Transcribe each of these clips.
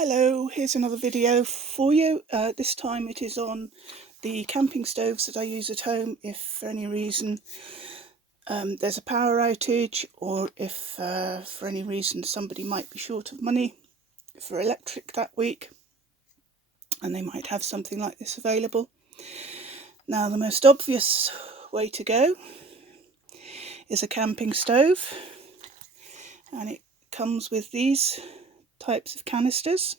Hello, here's another video for you. This time it is on the camping stoves that I use at home if for any reason there's a power outage, or if for any reason somebody might be short of money for electric that week and they might have something like this available. Now, the most obvious way to go is a camping stove, and it comes with these types of canisters.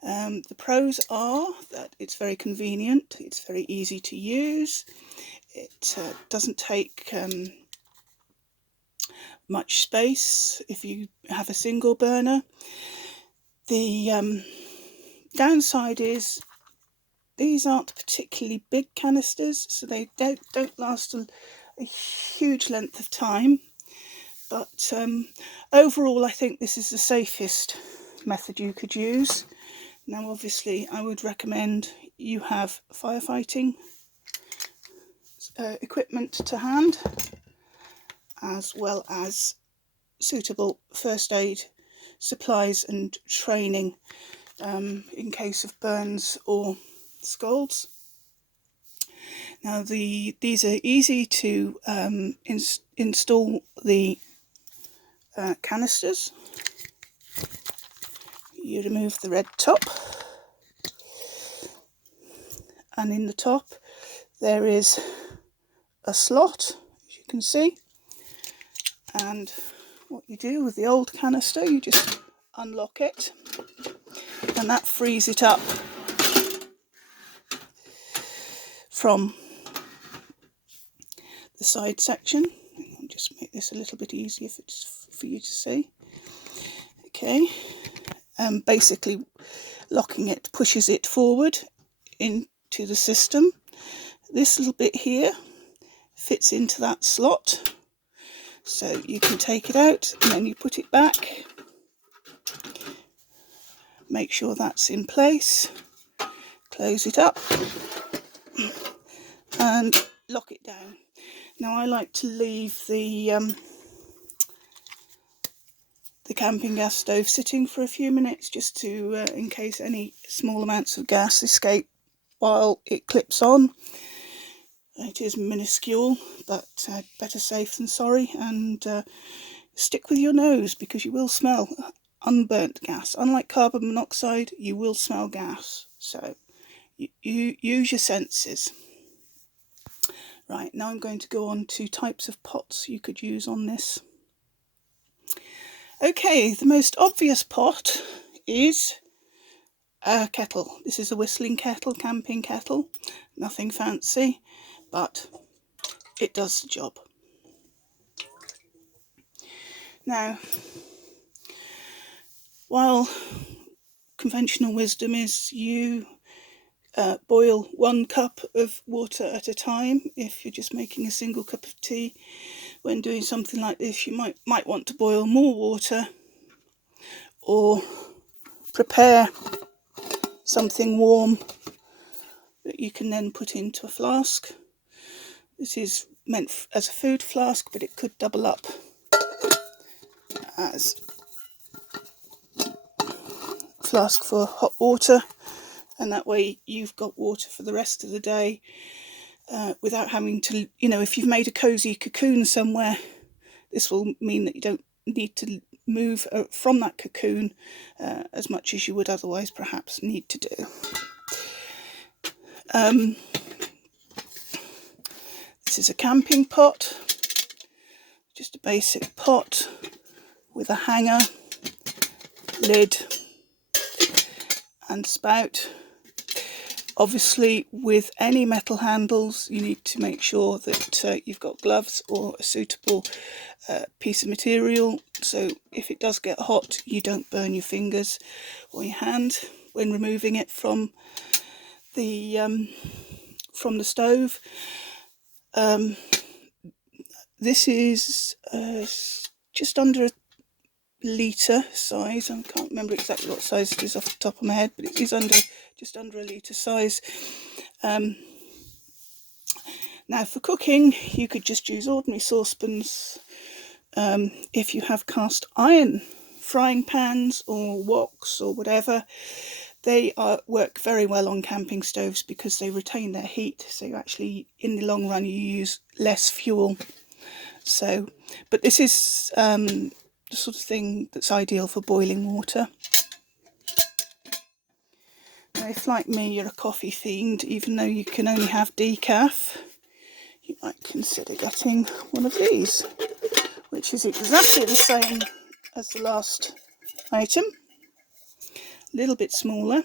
The pros are that it's very convenient, it's very easy to use, it doesn't take much space if you have a single burner. The downside is these aren't particularly big canisters, so they don't last a huge length of time, but overall I think this is the safest method you could use. Now, obviously, I would recommend you have firefighting equipment to hand, as well as suitable first aid supplies and training in case of burns or scalds. Now, these are easy to install the canisters. You remove the red top, and in the top there is a slot, as you can see, and what you do with the old canister, you just unlock it and that frees it up from the side section. I'll just make this a little bit easier for you to see. Okay, basically locking it pushes it forward into the system. This little bit here fits into that slot, so you can take it out and then you put it back, make sure that's in place, close it up and lock it down. Now, I like to leave the camping gas stove sitting for a few minutes, just to in case any small amounts of gas escape while it clips on. It is minuscule, but better safe than sorry, and stick with your nose because you will smell unburnt gas. Unlike carbon monoxide, you will smell gas, so you use your senses. Right, now I'm going to go on to types of pots you could use on this. Okay, the most obvious pot is a kettle. This is a whistling kettle, camping kettle. Nothing fancy, but it does the job. Now, while conventional wisdom is you boil 1 cup of water at a time, if you're just making a single cup of tea, when doing something like this you might want to boil more water, or prepare something warm that you can then put into a flask. This is meant as a food flask, but it could double up as a flask for hot water, and that way you've got water for the rest of the day without having to, if you've made a cosy cocoon somewhere, this will mean that you don't need to move from that cocoon as much as you would otherwise perhaps need to do. This is a camping pot, just a basic pot with a hanger, lid and spout. Obviously, with any metal handles, you need to make sure that you've got gloves or a suitable piece of material, so if it does get hot, you don't burn your fingers or your hand when removing it from the stove. This is just under a litre size. I can't remember exactly what size it is off the top of my head, but it is just under a litre size. Now, for cooking, you could just use ordinary saucepans. If you have cast iron frying pans or woks or whatever, they work very well on camping stoves because they retain their heat. So you actually, in the long run, you use less fuel. So, but this is the sort of thing that's ideal for boiling water. Now, if like me you're a coffee fiend, even though you can only have decaf, you might consider getting one of these, which is exactly the same as the last item, a little bit smaller,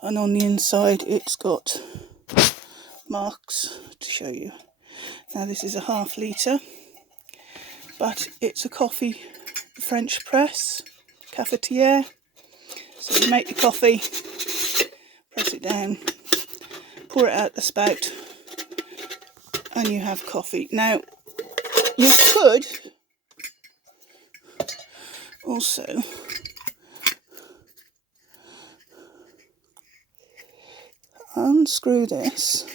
and on the inside it's got marks to show you. Now this is a ½ litre, but it's a coffee French press, cafetiere. So you make your coffee, press it down, pour it out the spout, and you have coffee. Now, you could also unscrew this.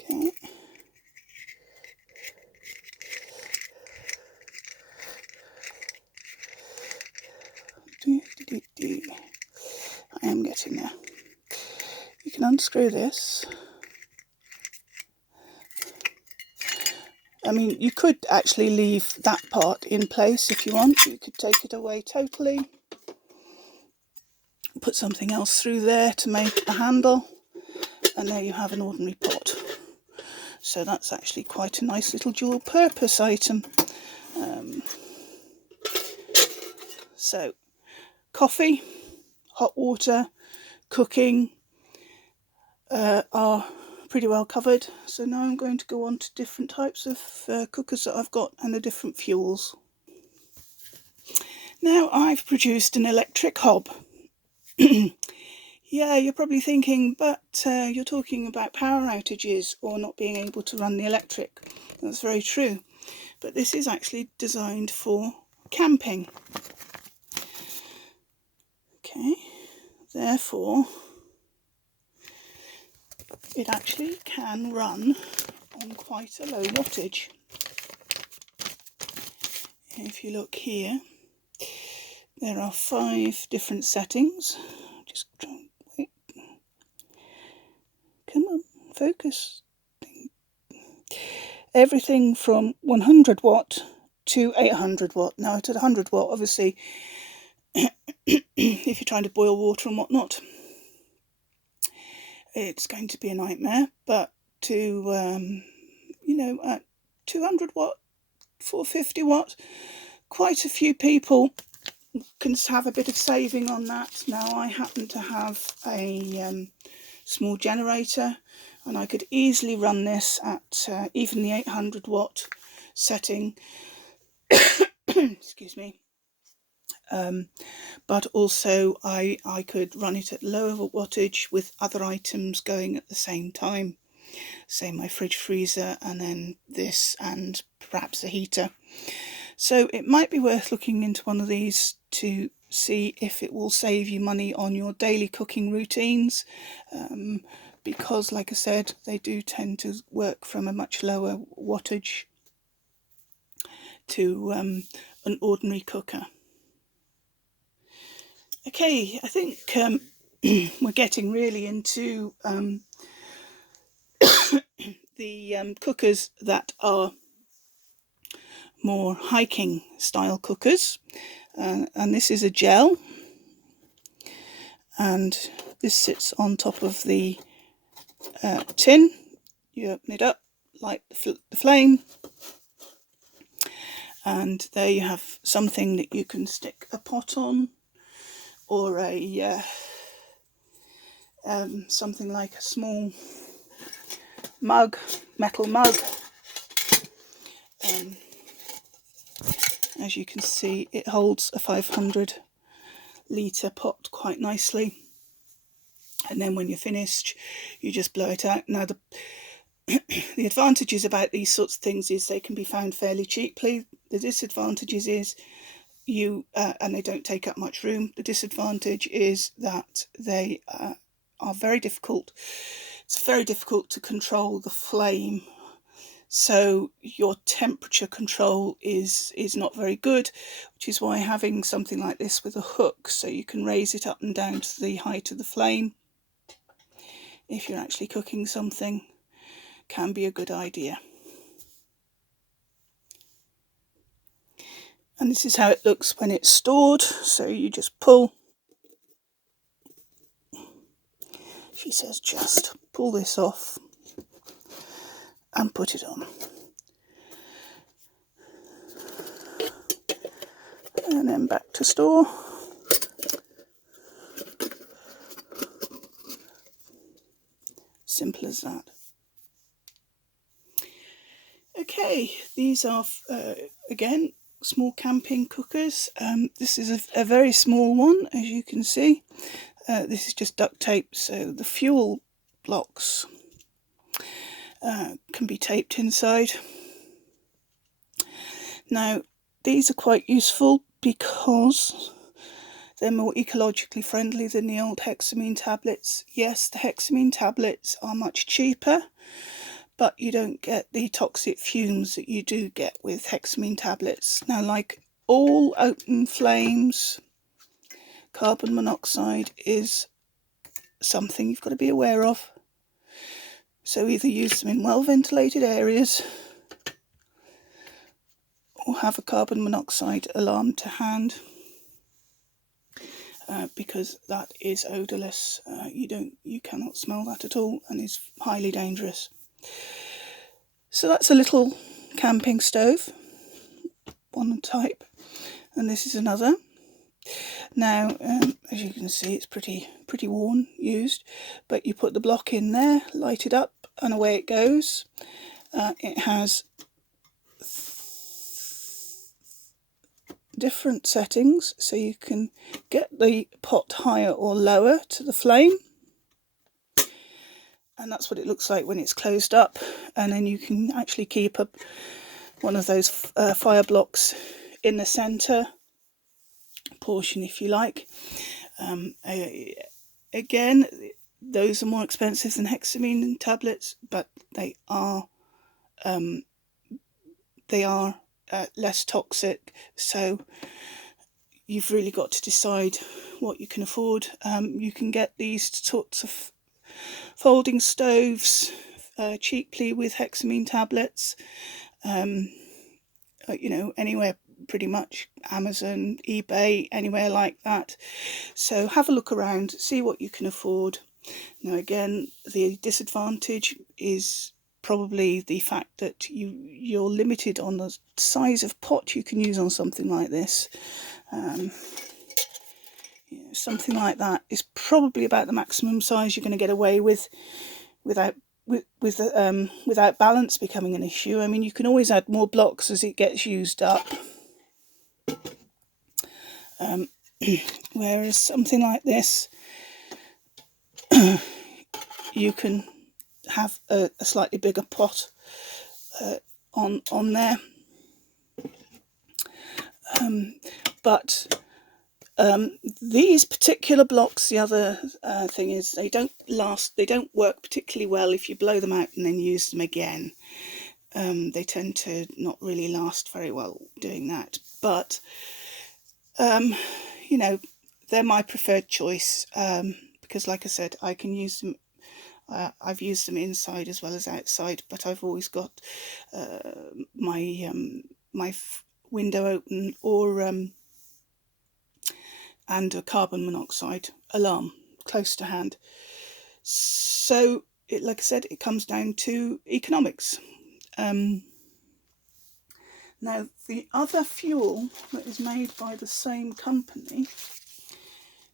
Okay. I am getting there. You can unscrew this. I mean, you could actually leave that part in place if you want. You could take it away totally, put something else through there to make a handle, and there you have an ordinary pot. So that's actually quite a nice little dual purpose item. So coffee, hot water, cooking are pretty well covered. So now I'm going to go on to different types of cookers that I've got and the different fuels. Now I've produced an electric hob. Yeah, you're probably thinking, but you're talking about power outages or not being able to run the electric. That's very true. But this is actually designed for camping. Okay, therefore, it actually can run on quite a low wattage. If you look here, there are 5 different settings. Just try and wait. Come on, focus. Everything from 100 watt to 800 watt. Now at 100 watt, obviously, if you're trying to boil water and whatnot, it's going to be a nightmare. But to, at 200 watt, 450 watt, quite a few people can have a bit of saving on that. Now I happen to have a small generator, and I could easily run this at even the 800 watt setting. Excuse me. But also I could run it at lower wattage with other items going at the same time. Say my fridge, freezer, and then this, and perhaps a heater. So it might be worth looking into one of these to see if it will save you money on your daily cooking routines, because like I said, they do tend to work from a much lower wattage to an ordinary cooker. Okay, I think we're getting really into the cookers that are more hiking style cookers, and this is a gel, and this sits on top of the tin. You open it up, light the flame, and there you have something that you can stick a pot on, or a something like a small mug, metal mug. As you can see, it holds a 500 litre pot quite nicely, and then when you're finished you just blow it out. Now the advantages about these sorts of things is they can be found fairly cheaply. The disadvantages is and they don't take up much room. The disadvantage is that they are very difficult it's very difficult to control the flame. So your temperature control is not very good, which is why having something like this with a hook, so you can raise it up and down to the height of the flame if you're actually cooking something, can be a good idea. And this is how it looks when it's stored. So you just pull, she says just pull this off and put it on. And then back to store. Simple as that. Okay, these are again small camping cookers. This is a very small one, as you can see. This is just duct tape, so the fuel blocks can be taped inside. Now, these are quite useful because they're more ecologically friendly than the old hexamine tablets. Yes, the hexamine tablets are much cheaper, but you don't get the toxic fumes that you do get with hexamine tablets. Now, like all open flames, carbon monoxide is something you've got to be aware of. So either use them in well ventilated areas or have a carbon monoxide alarm to hand, because that is odourless. You cannot smell that at all and is highly dangerous. So that's a little camping stove, one type, and this is another. Now, as you can see, it's pretty worn, used, but you put the block in there, light it up, and away it goes. It has different settings, so you can get the pot higher or lower to the flame, and that's what it looks like when it's closed up. And then you can actually keep one of those fire blocks in the centre portion if you like. Again, those are more expensive than hexamine tablets, but they are less toxic, so you've really got to decide what you can afford. You can get these sorts of folding stoves cheaply with hexamine tablets, anywhere pretty much, Amazon, eBay, anywhere like that. So have a look around, see what you can afford. Now again, the disadvantage is probably the fact that you're limited on the size of pot you can use on something like this. Something like that is probably about the maximum size you're going to get away with without balance becoming an issue. I mean, you can always add more blocks as it gets used up. Whereas something like this, you can have a slightly bigger pot on there. But these particular blocks, the other thing is they don't work particularly well if you blow them out and then use them again. They tend to not really last very well doing that. But they're my preferred choice, because like I said, I can use them. I've used them inside as well as outside, but I've always got my window open or and a carbon monoxide alarm close to hand. So, like I said, it comes down to economics. Now, the other fuel that is made by the same company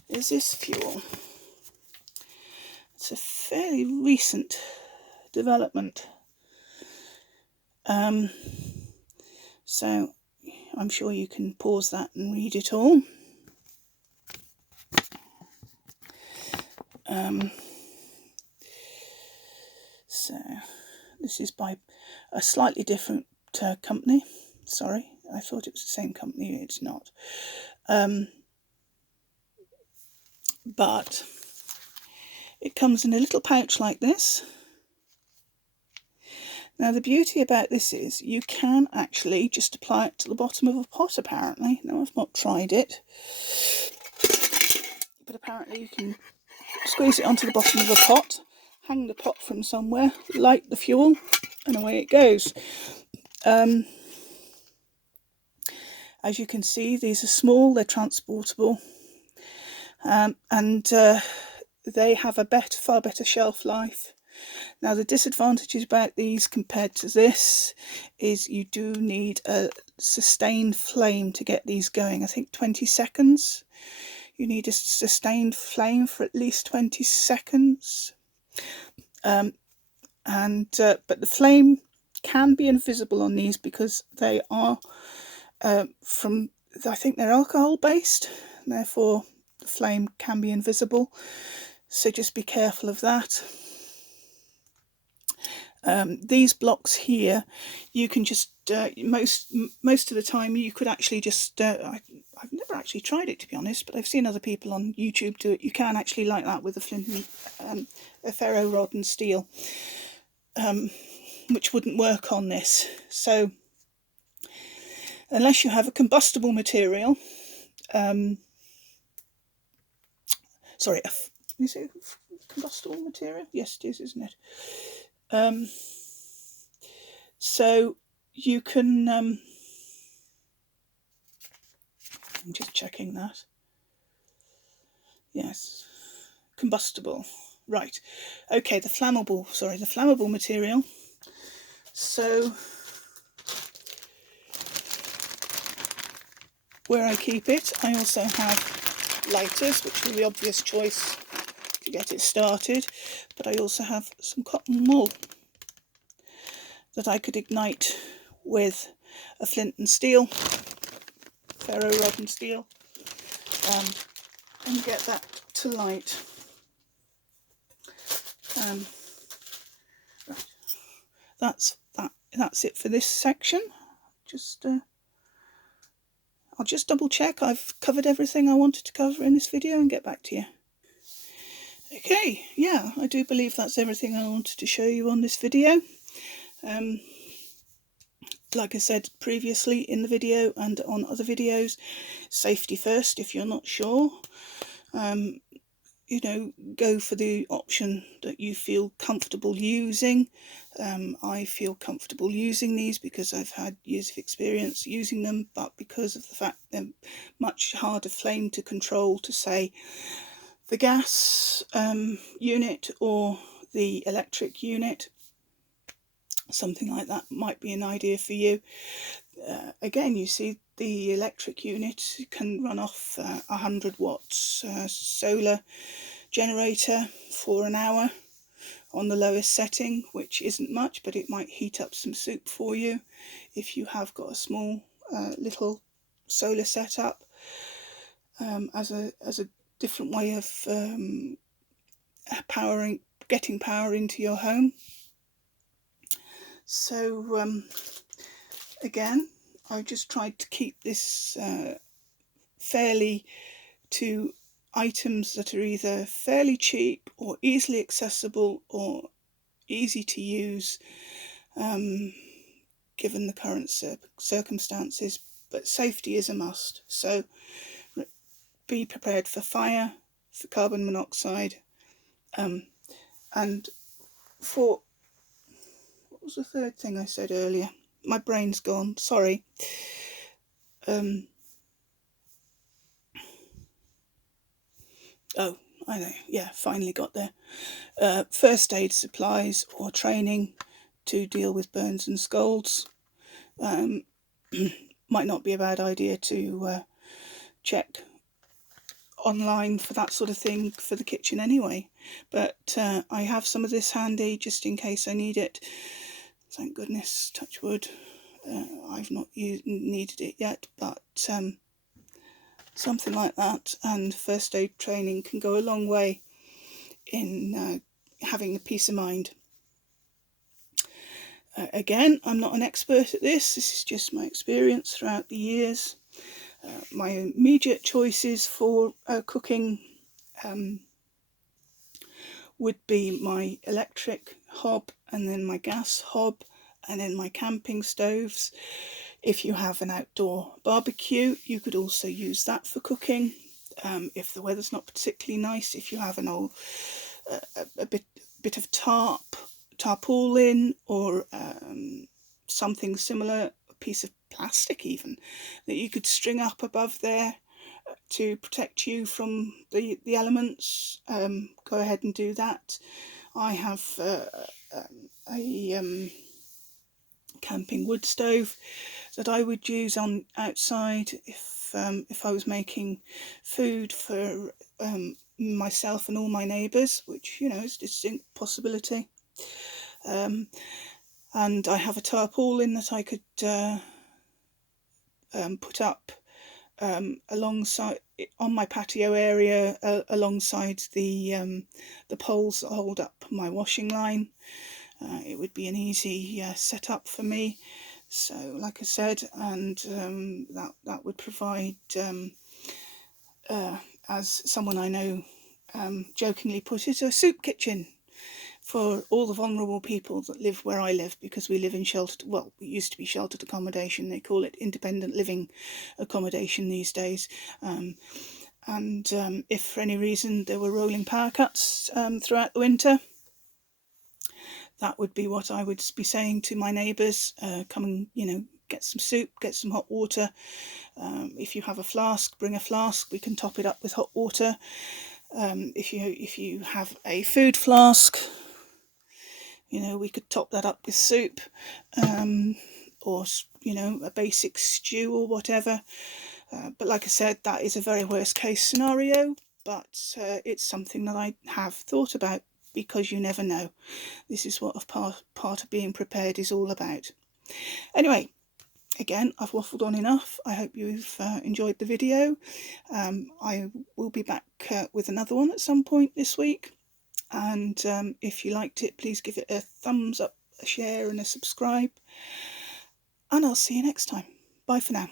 is this fuel. It's a fairly recent development. So I'm sure you can pause that and read it all. So this is by a slightly different company. Sorry, I thought it was the same company. It's not. But It comes in a little pouch like this. Now the beauty about this is you can actually just apply it to the bottom of a pot, apparently. Now I've not tried it, but apparently you can squeeze it onto the bottom of a pot, hang the pot from somewhere, light the fuel, and away it goes. As you can see, these are small, they're transportable, and they have a far better shelf life. Now the disadvantages about these compared to this is you do need a sustained flame to get these going. I think 20 seconds. You need a sustained flame for at least 20 seconds. But the flame can be invisible on these because they are I think they're alcohol based, therefore the flame can be invisible, so just be careful of that. These blocks here, you can just most of the time you could actually just I've never actually tried it, to be honest, but I've seen other people on YouTube do it. You can actually light that with a flint and a ferro rod and steel, which wouldn't work on this. So unless you have a combustible material, sorry, is it combustible material? Yes, it is, isn't it? So you can, I'm just checking that. Yes, combustible. Right. Okay, the flammable material. So where I keep it, I also have lighters, which are the obvious choice to get it started, but I also have some cotton wool that I could ignite with a flint and steel, ferro rod and steel, and get that to light. Right. That's it for this section. I'll just double check I've covered everything I wanted to cover in this video and get back to you. Okay, yeah, I do believe that's everything I wanted to show you on this video. Like I said previously in the video and on other videos, safety first. If you're not sure, you know, go for the option that you feel comfortable using. I feel comfortable using these because I've had years of experience using them, but because of the fact they're much harder flame to control to, say, the gas unit or the electric unit, something like that might be an idea for you. Again, you see the electric unit can run off 100 watts solar generator for an hour on the lowest setting, which isn't much, but it might heat up some soup for you if you have got a small little solar setup, as a different way of getting power into your home. So again, I just tried to keep this fairly to items that are either fairly cheap or easily accessible or easy to use, given the current circumstances, but safety is a must. So be prepared for fire, for carbon monoxide, and for, what was the third thing I said earlier? My brain's gone, sorry. Oh, I know, yeah, finally got there. First aid supplies or training to deal with burns and scalds. Might not be a bad idea to check online for that sort of thing for the kitchen anyway, but I have some of this handy just in case I need it. Thank goodness, touch wood, I've not needed it yet, but something like that, and first aid training can go a long way in having the peace of mind. Again, I'm not an expert at this is just my experience throughout the years. My immediate choices for cooking would be my electric hob, and then my gas hob, and then my camping stoves. If you have an outdoor barbecue, you could also use that for cooking. If the weather's not particularly nice, if you have an old a bit of tarpaulin, or something similar, a piece of plastic even, that you could string up above there to protect you from the elements, go ahead and do that. I have a camping wood stove that I would use on outside if I was making food for myself and all my neighbours, which, you know, is a distinct possibility. And I have a tarpaulin that I could put up alongside on my patio area, alongside the poles that hold up my washing line. It would be an easy setup for me. So, like I said, and that would provide, as someone I know jokingly put it, a soup kitchen for all the vulnerable people that live where I live, because we live in sheltered, well, we used to be sheltered accommodation. They call it independent living accommodation these days. And if for any reason there were rolling power cuts throughout the winter, that would be what I would be saying to my neighbours. Come and, you know, get some soup, get some hot water. If you have a flask, bring a flask. We can top it up with hot water. If you have a food flask, you know, we could top that up with soup, or, you know, a basic stew or whatever. But like I said, that is a very worst case scenario, but it's something that I have thought about, because you never know. This is what part of being prepared is all about. Anyway, again, I've waffled on enough. I hope you've enjoyed the video. I will be back with another one at some point this week. And if you liked it, please give it a thumbs up, a share and a subscribe. And I'll see you next time. Bye for now.